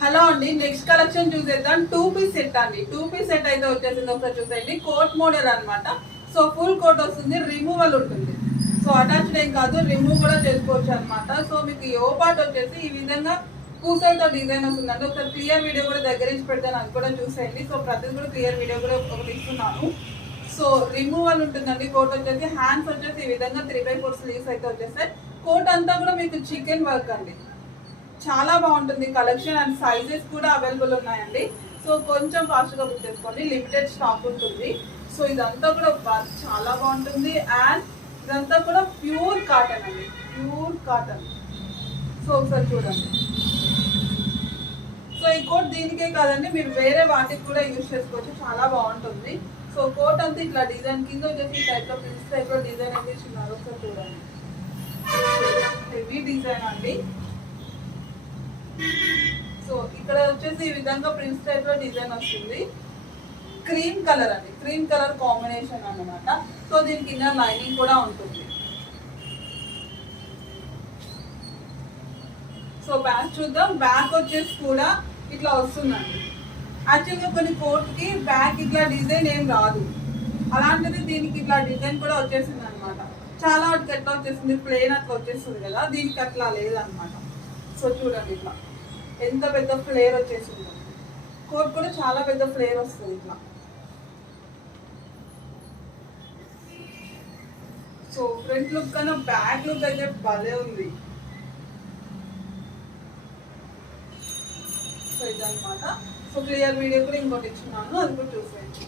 Hello అండి, next collection చూసేద్దాం. 2 piece set అండి. 2 పీస్ సెట్ అయితే వచ్చేసింది. ఒకసారి చూసేయండి. కోట్ మోడల్ అన్నమాట. సో ఫుల్ కోట్ వస్తుంది, రిమూవల్ ఉంటుంది. సో అటాచ్డ్ ఏం కాదు, రిమూవ్ కూడా చేసుకోవచ్చు అనమాట. సో మీకు యో పార్ట్ వచ్చేసి ఈ విధంగా పూసలతో డిజైన్ వస్తుందండి. ఒకసారి క్లియర్ వీడియో కూడా దగ్గర నుంచి పెడతాను, అది కూడా చూసేయండి. సో ప్రతిది కూడా క్లియర్ వీడియో కూడా ఒకటి ఇస్తున్నాను. సో రిమూవల్ ఉంటుందండి. కోట్ వచ్చేసి హ్యాండ్స్ వచ్చేసి ఈ విధంగా 3/4 స్లీవ్స్ అయితే వచ్చేస్తాయి. కోట్ అంతా కూడా మీకు చికెన్ వర్క్ అండి. చాలా బాగుంటుంది కలెక్షన్ అండ్ సైజెస్ కూడా అవైలబుల్ ఉన్నాయండి. సో కొంచెం ఫాస్ట్గా బుక్ చేసుకోండి, లిమిటెడ్ స్టాక్ ఉంటుంది. సో ఇదంతా కూడా వర్క్ చాలా బాగుంటుంది అండ్ ఇదంతా కూడా ప్యూర్ కాటన్ అండి, ప్యూర్ కాటన్. సో ఒకసారి చూడండి. సో ఈ కోట్ దీనికే కాదండి, మీరు వేరే వాటికి కూడా యూజ్ చేసుకోవచ్చు, చాలా బాగుంటుంది. సో కోట్ అంతా ఇట్లా డిజైన్ కింద వచ్చేసి ఈ టైప్లో ప్రిన్స్ టైప్లో డిజైన్ అయితే ఇచ్చినారు. ఒకసారి చూడండి, హెవీ డిజైన్ అండి. సో ఇక్కడ వచ్చేసి ఈ విధంగా ప్రిన్స్ టైప్ లో డిజైన్ వస్తుంది. క్రీమ్ కలర్ అండి, క్రీమ్ కలర్ కాంబినేషన్ అన్నమాట. సో దీనికి ఇన్నర్ లైనింగ్ కూడా ఉంటుంది. సో బ్యాక్ చూద్దాం. బ్యాక్ వచ్చేసి కూడా ఇట్లా వస్తుందండి. యాక్చువల్గా కొన్ని కోట్ కి బ్యాక్ ఇట్లా డిజైన్ ఏం రాదు, అలాంటిది దీనికి ఇట్లా డిజైన్ కూడా వచ్చేసింది అనమాట. చాలా వాటికి ఎట్లా వచ్చేసింది, ప్లేన్ అట్లా వచ్చేస్తుంది కదా, దీనికి అట్లా లేదనమాట. సో చూడండి, ఇట్లా ఎంత పెద్ద ఫ్లేర్ వచ్చేసింది. కోట్ కూడా చాలా పెద్ద ఫ్లేర్ వస్తుంది ఇట్లా. సో ఫ్రంట్ లుక్ కన్నా బ్యాక్ లుక్ అయితే భలే ఉంది. సో ఇదన్నమాట. సో క్లియర్ వీడియో కూడా ఇంకోటి ఇచ్చున్నాను, అది కూడా చూసేయండి.